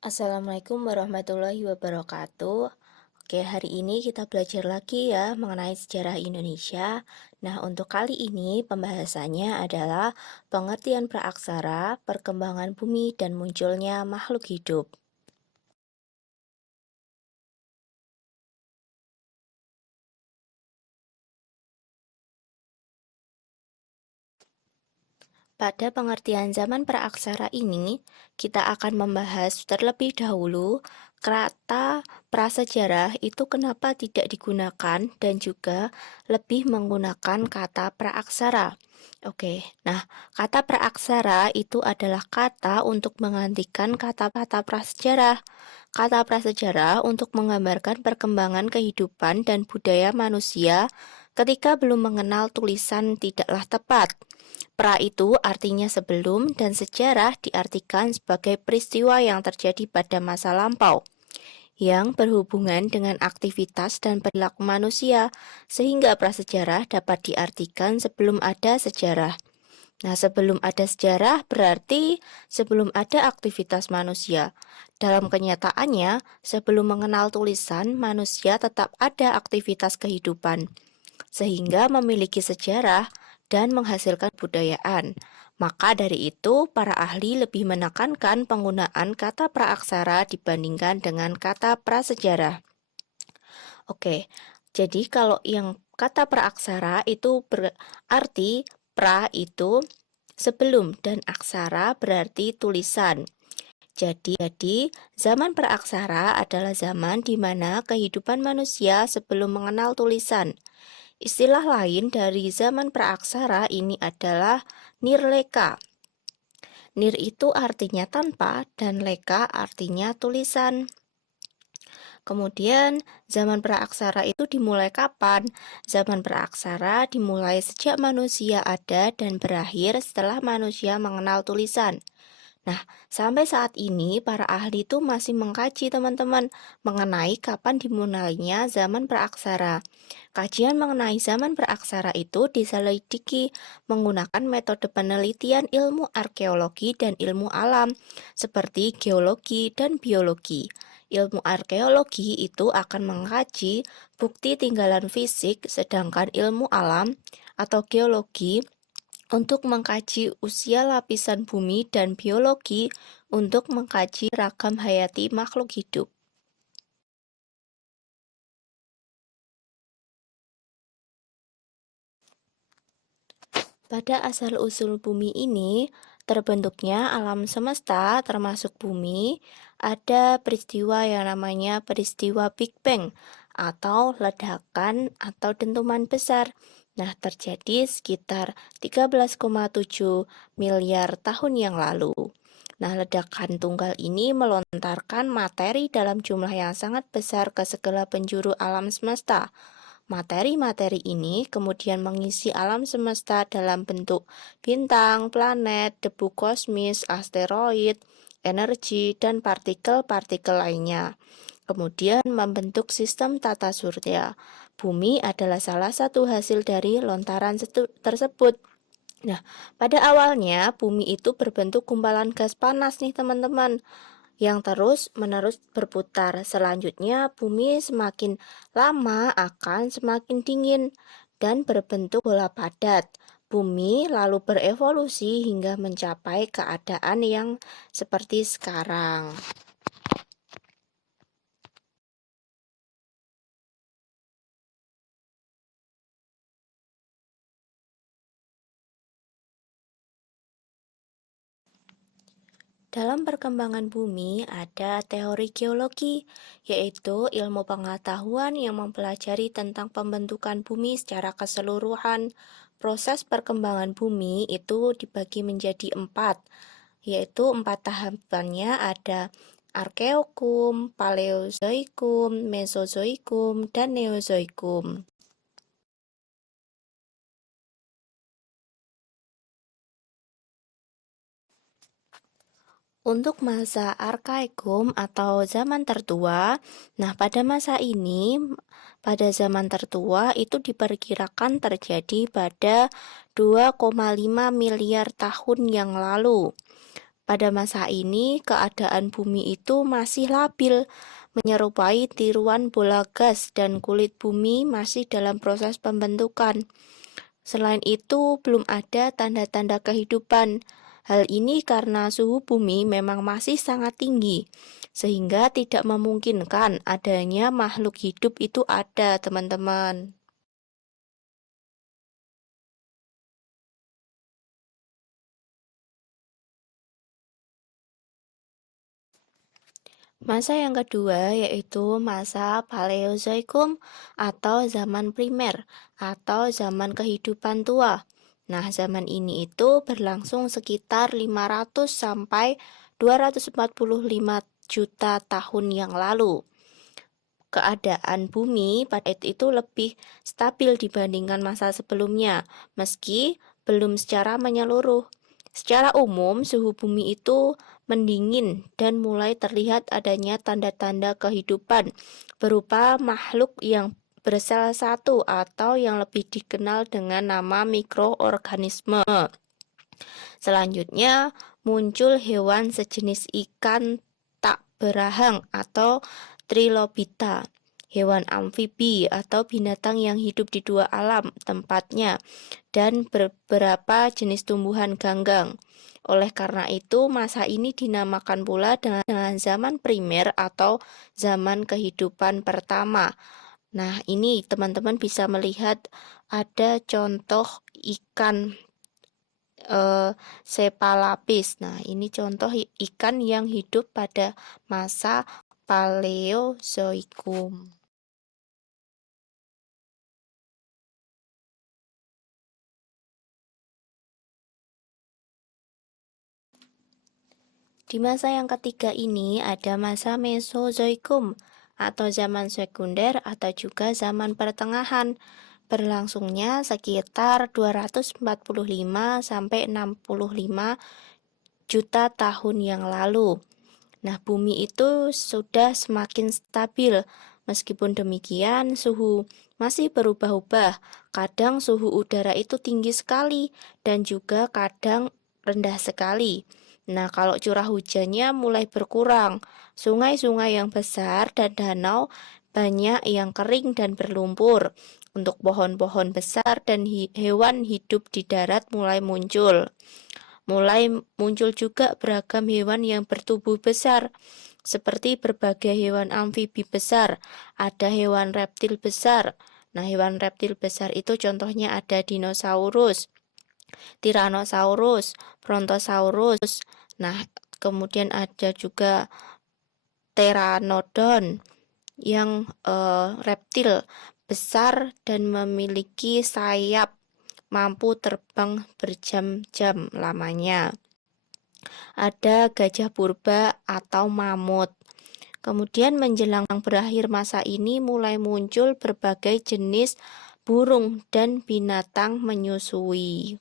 Assalamualaikum warahmatullahi wabarakatuh. Oke, hari ini kita belajar lagi ya mengenai sejarah Indonesia. Nah, untuk kali ini pembahasannya adalah pengertian praaksara, perkembangan bumi, dan munculnya makhluk hidup. Pada pengertian zaman praaksara ini, kita akan membahas terlebih dahulu kata prasejarah itu kenapa tidak digunakan dan juga lebih menggunakan kata praaksara. Oke, nah kata praaksara itu adalah kata untuk menggantikan kata-kata prasejarah. Kata prasejarah untuk menggambarkan perkembangan kehidupan dan budaya manusia ketika belum mengenal tulisan tidaklah tepat. Pra itu artinya sebelum dan sejarah diartikan sebagai peristiwa yang terjadi pada masa lampau yang berhubungan dengan aktivitas dan perilaku manusia, sehingga prasejarah dapat diartikan sebelum ada sejarah. Nah, sebelum ada sejarah berarti sebelum ada aktivitas manusia. Dalam kenyataannya, sebelum mengenal tulisan, manusia tetap ada aktivitas kehidupan sehingga memiliki sejarah dan menghasilkan budayaan. Maka dari itu, para ahli lebih menekankan penggunaan kata praaksara dibandingkan dengan kata prasejarah. Oke, jadi kalau yang kata praaksara itu berarti pra itu sebelum dan aksara berarti tulisan. Jadi, zaman praaksara adalah zaman di mana kehidupan manusia sebelum mengenal tulisan. Istilah lain dari zaman praaksara ini adalah nirleka. Nir itu artinya tanpa dan leka artinya tulisan. Kemudian, zaman praaksara itu dimulai kapan? Zaman praaksara dimulai sejak manusia ada dan berakhir setelah manusia mengenal tulisan. Nah, sampai saat ini para ahli itu masih mengkaji teman-teman mengenai kapan dimulainya zaman praaksara. Kajian mengenai zaman praaksara itu diselidiki menggunakan metode penelitian ilmu arkeologi dan ilmu alam seperti geologi dan biologi. Ilmu arkeologi itu akan mengkaji bukti tinggalan fisik, sedangkan ilmu alam atau geologi untuk mengkaji usia lapisan bumi dan biologi untuk mengkaji ragam hayati makhluk hidup. Pada asal-usul bumi ini, terbentuknya alam semesta termasuk bumi, ada peristiwa yang namanya peristiwa Big Bang atau ledakan atau dentuman besar. Nah, terjadi sekitar 13,7 miliar tahun yang lalu. Nah, ledakan tunggal ini melontarkan materi dalam jumlah yang sangat besar ke segala penjuru alam semesta. Materi-materi ini kemudian mengisi alam semesta dalam bentuk bintang, planet, debu kosmis, asteroid, energi, dan partikel-partikel lainnya. Kemudian membentuk sistem tata surya. Bumi adalah salah satu hasil dari lontaran tersebut. Nah, pada awalnya bumi itu berbentuk gumpalan gas panas nih teman-teman yang terus-menerus berputar. Selanjutnya, bumi semakin lama akan semakin dingin dan berbentuk bola padat. Bumi lalu berevolusi hingga mencapai keadaan yang seperti sekarang. Dalam perkembangan bumi ada teori geologi, yaitu ilmu pengetahuan yang mempelajari tentang pembentukan bumi secara keseluruhan. Proses perkembangan bumi itu dibagi menjadi empat, yaitu empat tahapannya ada Arkeokum, Paleozoikum, Mesozoikum, dan Neozoikum. Untuk masa Arkaikum atau zaman tertua, nah pada masa ini, pada zaman tertua itu diperkirakan terjadi pada 2,5 miliar tahun yang lalu. Pada masa ini, keadaan bumi itu masih labil, menyerupai tiruan bola gas dan kulit bumi masih dalam proses pembentukan. Selain itu, belum ada tanda-tanda kehidupan. Hal ini karena suhu bumi memang masih sangat tinggi, sehingga tidak memungkinkan adanya makhluk hidup itu ada, teman-teman. Masa yang kedua yaitu masa Paleozoikum atau zaman primer atau zaman kehidupan tua. Nah, zaman ini itu berlangsung sekitar 500 sampai 245 juta tahun yang lalu. Keadaan bumi pada itu lebih stabil dibandingkan masa sebelumnya, meski belum secara menyeluruh. Secara umum, suhu bumi itu mendingin dan mulai terlihat adanya tanda-tanda kehidupan berupa makhluk yang bersel satu atau yang lebih dikenal dengan nama mikroorganisme. Selanjutnya, muncul hewan sejenis ikan tak berahang atau trilobita, hewan amfibi atau binatang yang hidup di dua alam tempatnya, dan beberapa jenis tumbuhan ganggang. Oleh karena itu, masa ini dinamakan pula dengan zaman primer atau zaman kehidupan pertama. Nah, ini teman-teman bisa melihat ada contoh ikan Cephalapis. Nah, ini contoh ikan yang hidup pada masa Paleozoikum. Di masa yang ketiga ini ada masa Mesozoikum atau zaman sekunder atau juga zaman pertengahan. Berlangsungnya sekitar 245 sampai 65 juta tahun yang lalu. Nah, bumi itu sudah semakin stabil. Meskipun demikian, suhu masih berubah-ubah. Kadang suhu udara itu tinggi sekali dan juga kadang rendah sekali. Nah, kalau curah hujannya mulai berkurang, sungai-sungai yang besar dan danau banyak yang kering dan berlumpur. Untuk pohon-pohon besar dan hewan hidup di darat mulai muncul. Mulai muncul juga beragam hewan yang bertubuh besar, seperti berbagai hewan amfibi besar, ada hewan reptil besar. Nah, hewan reptil besar itu contohnya ada dinosaurus, Tyrannosaurus, Brontosaurus. Nah, kemudian ada juga Pteranodon yang reptil besar dan memiliki sayap mampu terbang berjam-jam lamanya. Ada gajah purba atau mamut. Kemudian menjelang berakhir masa ini mulai muncul berbagai jenis burung dan binatang menyusui.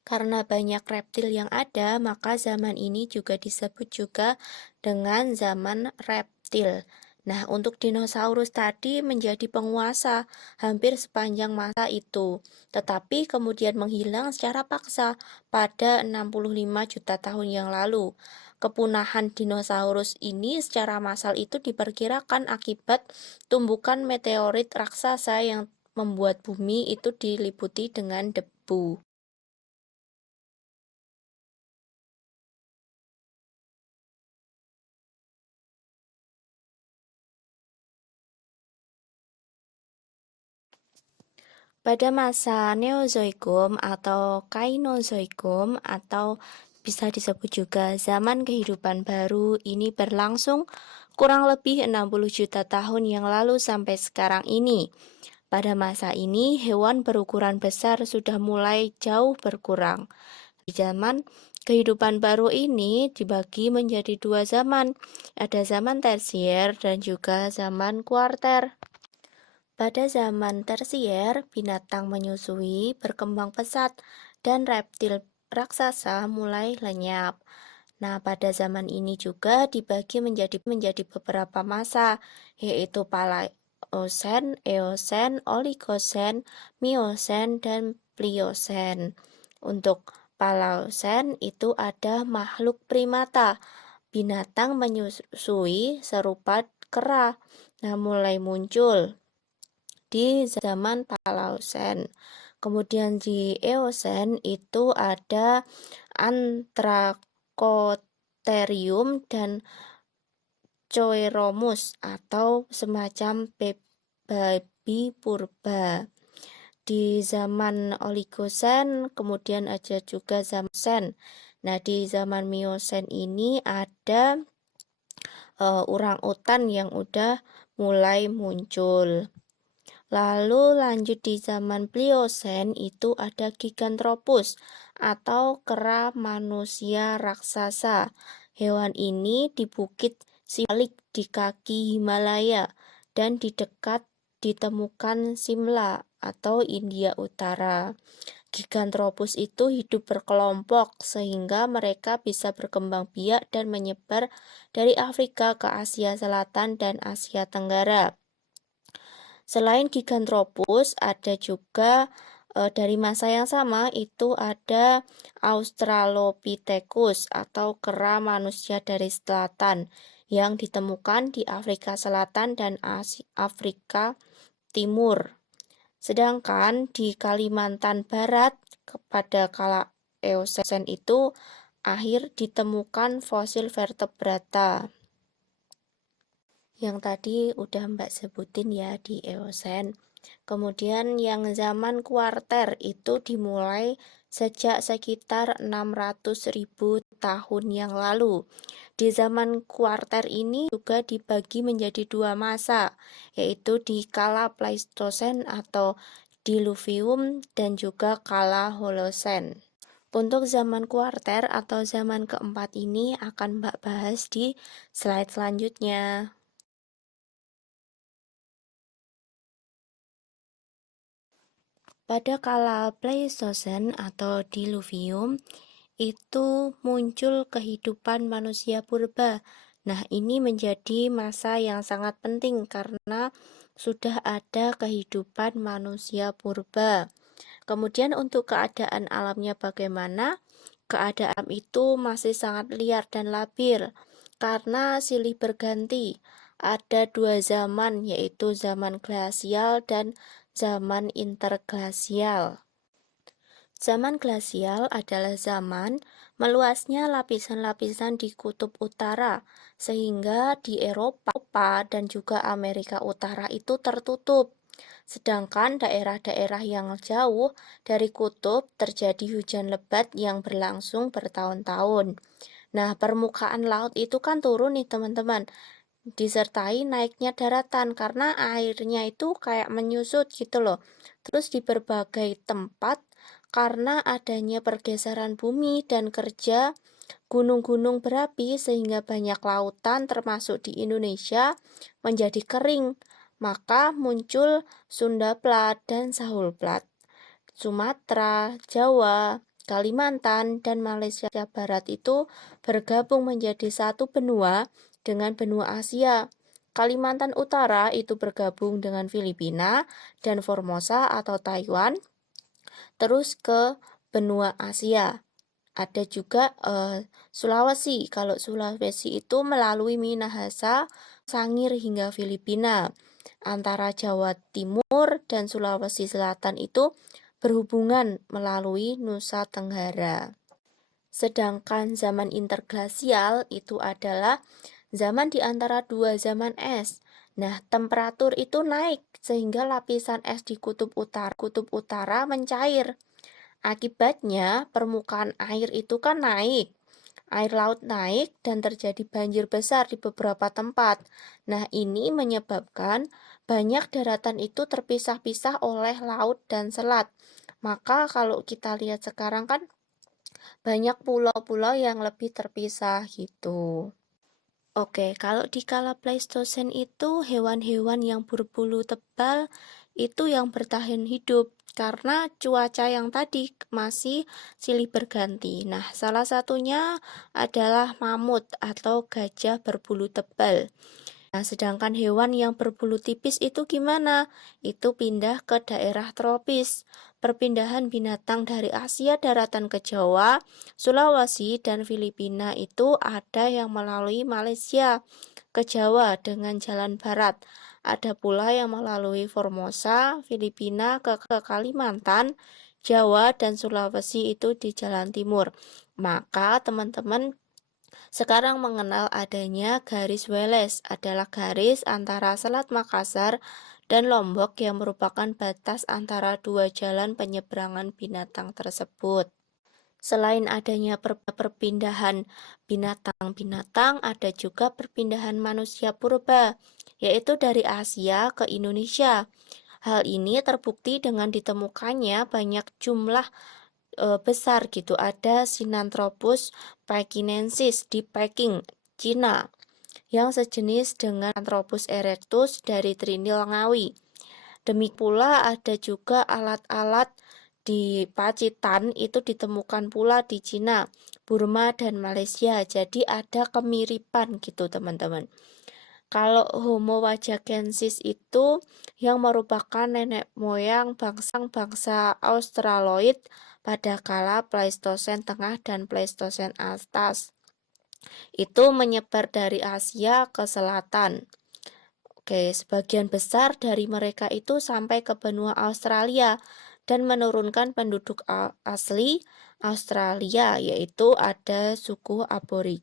Karena banyak reptil yang ada, maka zaman ini juga disebut juga dengan zaman reptil. Nah, untuk dinosaurus tadi menjadi penguasa hampir sepanjang masa itu, tetapi kemudian menghilang secara paksa pada 65 juta tahun yang lalu. Kepunahan dinosaurus ini secara massal itu diperkirakan akibat tumbukan meteorit raksasa yang membuat bumi itu diliputi dengan debu. Pada masa Neozoikum atau Kainozoikum atau bisa disebut juga zaman kehidupan baru ini berlangsung kurang lebih 60 juta tahun yang lalu sampai sekarang ini. Pada masa ini hewan berukuran besar sudah mulai jauh berkurang. Di zaman kehidupan baru ini dibagi menjadi dua zaman. Ada zaman tersier dan juga zaman kuarter. Pada zaman tersier, binatang menyusui berkembang pesat dan reptil raksasa mulai lenyap. Nah, pada zaman ini juga dibagi menjadi beberapa masa, yaitu Paleosen, Eosen, Oligosen, Miosen, dan Pliosen. Untuk Paleosen itu ada makhluk primata, binatang menyusui serupa kera. Nah, mulai muncul di zaman Paleosen. Kemudian di Eosen itu ada Anthracotherium dan Coeromus atau semacam babi purba. Di zaman Oligosen, kemudian ada juga zaman Sen. Nah, di zaman Miosen ini ada orang-utan yang udah mulai muncul. Lalu lanjut di zaman Pliosen itu ada Giganthropus atau kera manusia raksasa. Hewan ini di bukit Sibalik di kaki Himalaya dan di dekat ditemukan Simla atau India Utara. Giganthropus itu hidup berkelompok sehingga mereka bisa berkembang biak dan menyebar dari Afrika ke Asia Selatan dan Asia Tenggara. Selain Giganthropus, ada juga dari masa yang sama itu ada Australopithecus atau kera manusia dari selatan yang ditemukan di Afrika Selatan dan Afrika Timur. Sedangkan di Kalimantan Barat pada kala Eosen itu akhir ditemukan fosil vertebrata. Yang tadi udah Mbak sebutin ya di Eosen. Kemudian yang zaman kuarter itu dimulai sejak sekitar 600.000 tahun yang lalu. Di zaman kuarter ini juga dibagi menjadi dua masa, yaitu di kala Pleistosen atau Diluvium dan juga kala Holosen. Untuk zaman kuarter atau zaman keempat ini akan Mbak bahas di slide selanjutnya. Pada kala Pleistosen atau Diluvium, itu muncul kehidupan manusia purba. Nah, ini menjadi masa yang sangat penting karena sudah ada kehidupan manusia purba. Kemudian untuk keadaan alamnya bagaimana? Keadaan itu masih sangat liar dan labil karena silih berganti. Ada dua zaman, yaitu zaman glasial dan zaman interglasial. Zaman glasial adalah zaman meluasnya lapisan-lapisan di kutub utara, sehingga di Eropa dan juga Amerika Utara itu tertutup. Sedangkan daerah-daerah yang jauh dari kutub terjadi hujan lebat yang berlangsung bertahun-tahun. Nah, permukaan laut itu kan turun nih teman-teman, disertai naiknya daratan karena airnya itu kayak menyusut gitu loh. Terus di berbagai tempat karena adanya pergeseran bumi dan kerja gunung-gunung berapi sehingga banyak lautan termasuk di Indonesia menjadi kering. Maka muncul Sunda Plat dan Sahul Plat. Sumatera, Jawa, Kalimantan, dan Malaysia Barat itu bergabung menjadi satu benua dengan benua Asia. Kalimantan Utara itu bergabung dengan Filipina dan Formosa atau Taiwan, terus ke benua Asia. Ada juga Sulawesi. Kalau Sulawesi itu melalui Minahasa, Sangir hingga Filipina. Antara Jawa Timur dan Sulawesi Selatan itu berhubungan melalui Nusa Tenggara. Sedangkan zaman interglasial itu adalah zaman di antara dua zaman es. Nah, temperatur itu naik sehingga lapisan es di kutub utara mencair. Akibatnya, permukaan air itu kan naik. Air laut naik dan terjadi banjir besar di beberapa tempat. Nah, ini menyebabkan banyak daratan itu terpisah-pisah oleh laut dan selat. Maka kalau kita lihat sekarang kan banyak pulau-pulau yang lebih terpisah gitu. Oke, kalau di kala Pleistosen itu hewan-hewan yang berbulu tebal itu yang bertahan hidup karena cuaca yang tadi masih silih berganti. Nah, salah satunya adalah mamut atau gajah berbulu tebal. Nah, sedangkan hewan yang berbulu tipis itu gimana? Itu pindah ke daerah tropis. perpindahan binatang dari Asia daratan ke Jawa, Sulawesi, dan Filipina itu ada yang melalui Malaysia ke Jawa dengan jalan barat. Ada pula yang melalui Formosa, Filipina ke Kalimantan, Jawa, dan Sulawesi itu di jalan timur. Maka teman-teman sekarang mengenal adanya garis Wallace adalah garis antara Selat Makassar dan Lombok yang merupakan batas antara dua jalan penyeberangan binatang tersebut. Selain adanya perpindahan binatang-binatang, ada juga perpindahan manusia purba, yaitu dari Asia ke Indonesia. Hal ini terbukti dengan ditemukannya banyak jumlah besar gitu. Ada Sinanthropus pekinensis di Peking, Cina, yang sejenis dengan Anthropus erectus dari Trinil Ngawi. Demikian pula ada juga alat-alat di Pacitan itu ditemukan pula di Cina, Burma, dan Malaysia. Jadi ada kemiripan gitu teman-teman. Kalau Homo wajakensis itu yang merupakan nenek moyang bangsa Australoid pada kala Pleistosen Tengah dan Pleistosen Atas. Itu menyebar dari Asia ke selatan. Oke, sebagian besar dari mereka itu sampai ke benua Australia dan menurunkan penduduk asli Australia, yaitu ada suku Aborigin.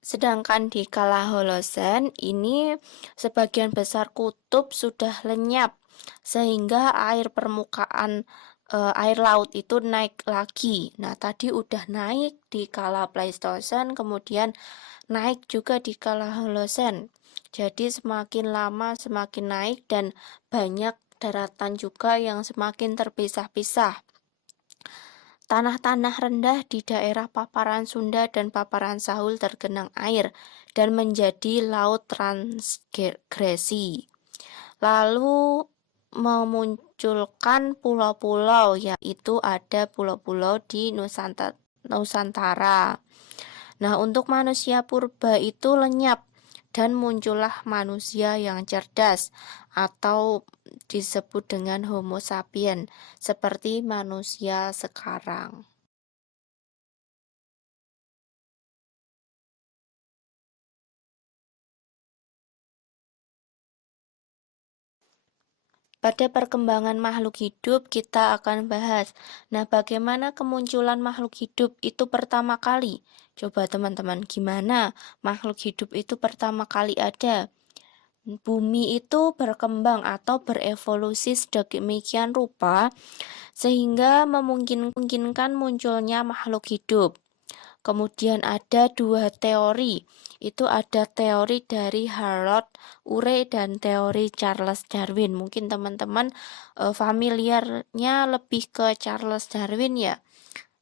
Sedangkan di kala Holosen ini sebagian besar kutub sudah lenyap sehingga air laut itu naik lagi. Nah, tadi udah naik di kala Pleistosen, kemudian naik juga di kala Holosen. Jadi semakin lama semakin naik dan banyak daratan juga yang semakin terpisah-pisah. Tanah-tanah rendah di daerah paparan Sunda dan paparan Sahul tergenang air dan menjadi laut transgresi. Lalu memunculkan pulau-pulau, yaitu ada pulau-pulau di Nusantara. Nah, untuk manusia purba itu lenyap dan muncullah manusia yang cerdas atau disebut dengan Homo sapiens seperti manusia sekarang. Pada perkembangan makhluk hidup kita akan bahas. Nah, bagaimana kemunculan makhluk hidup itu pertama kali? Coba teman-teman, gimana makhluk hidup itu pertama kali ada? Bumi itu berkembang atau berevolusi sedemikian rupa sehingga memungkinkan munculnya makhluk hidup. Kemudian ada dua teori, itu ada teori dari Harold Urey dan teori Charles Darwin. Mungkin teman-teman familiarnya lebih ke Charles Darwin ya.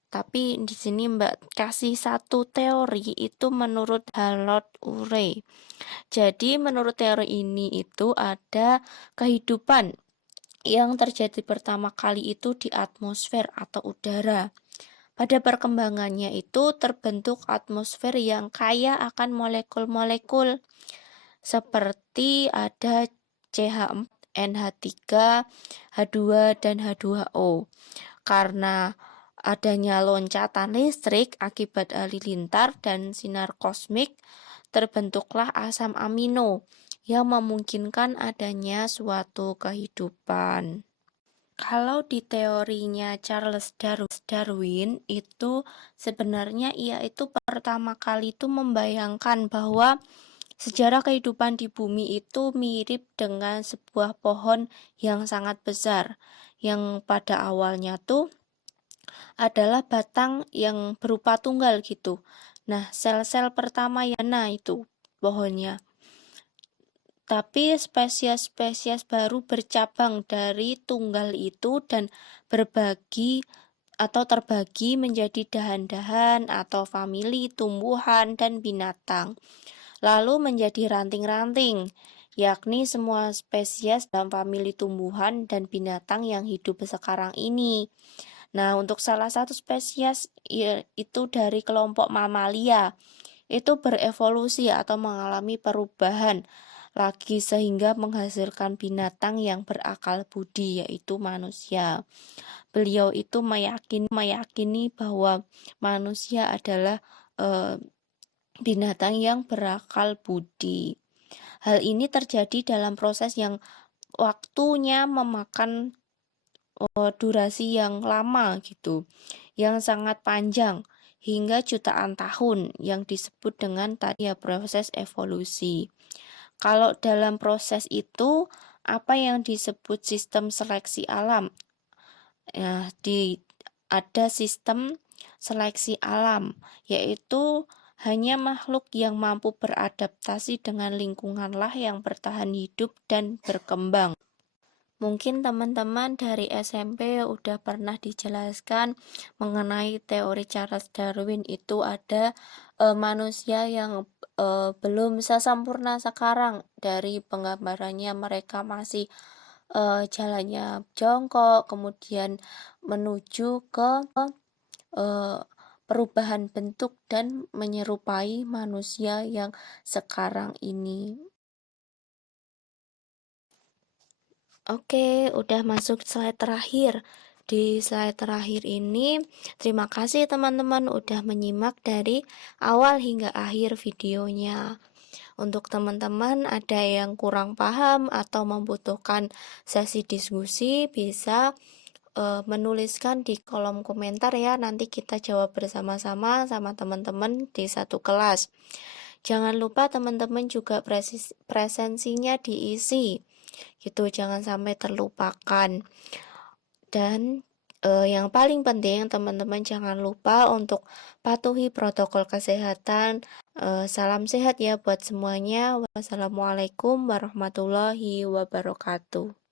Tapi di sini Mbak kasih satu teori itu menurut Harold Urey. Jadi menurut teori ini itu ada kehidupan yang terjadi pertama kali itu di atmosfer atau udara. Pada perkembangannya itu terbentuk atmosfer yang kaya akan molekul-molekul seperti ada CH4, NH3, H2, dan H2O. Karena adanya loncatan listrik akibat halilintar dan sinar kosmik, terbentuklah asam amino yang memungkinkan adanya suatu kehidupan. Kalau di teorinya Charles Darwin itu sebenarnya ia itu pertama kali itu membayangkan bahwa sejarah kehidupan di bumi itu mirip dengan sebuah pohon yang sangat besar yang pada awalnya tuh adalah batang yang berupa tunggal gitu. Nah, sel-sel pertama itu pohonnya. Tapi spesies-spesies baru bercabang dari tunggal itu dan terbagi menjadi dahan-dahan atau famili tumbuhan dan binatang. Lalu menjadi ranting-ranting, yakni semua spesies dalam famili tumbuhan dan binatang yang hidup sekarang ini. Nah, untuk salah satu spesies itu dari kelompok mamalia, itu berevolusi atau mengalami perubahan. lagi sehingga menghasilkan binatang yang berakal budi, yaitu manusia. Beliau itu meyakini bahwa manusia adalah binatang yang berakal budi. Hal ini terjadi dalam proses yang waktunya memakan durasi yang lama gitu, yang sangat panjang hingga jutaan tahun yang disebut dengan tadi ya proses evolusi. Kalau dalam proses itu apa yang disebut sistem seleksi alam? Ya, ada sistem seleksi alam, yaitu hanya makhluk yang mampu beradaptasi dengan lingkunganlah yang bertahan hidup dan berkembang. Mungkin teman-teman dari SMP udah pernah dijelaskan mengenai teori Charles Darwin itu ada manusia yang belum sesempurna sekarang. Dari penggambarannya mereka masih jalannya jongkok, kemudian menuju ke perubahan bentuk dan menyerupai manusia yang sekarang ini. Oke, udah masuk slide terakhir. Di slide terakhir ini, terima kasih teman-teman udah menyimak dari awal hingga akhir videonya. Untuk teman-teman ada yang kurang paham atau membutuhkan sesi diskusi, bisa menuliskan di kolom komentar ya. Nanti kita jawab bersama-sama sama teman-teman di satu kelas. Jangan lupa teman-teman juga presensinya diisi gitu, jangan sampai terlupakan. Dan yang paling penting teman-teman jangan lupa untuk patuhi protokol kesehatan. Salam sehat ya buat semuanya. Wassalamualaikum warahmatullahi wabarakatuh.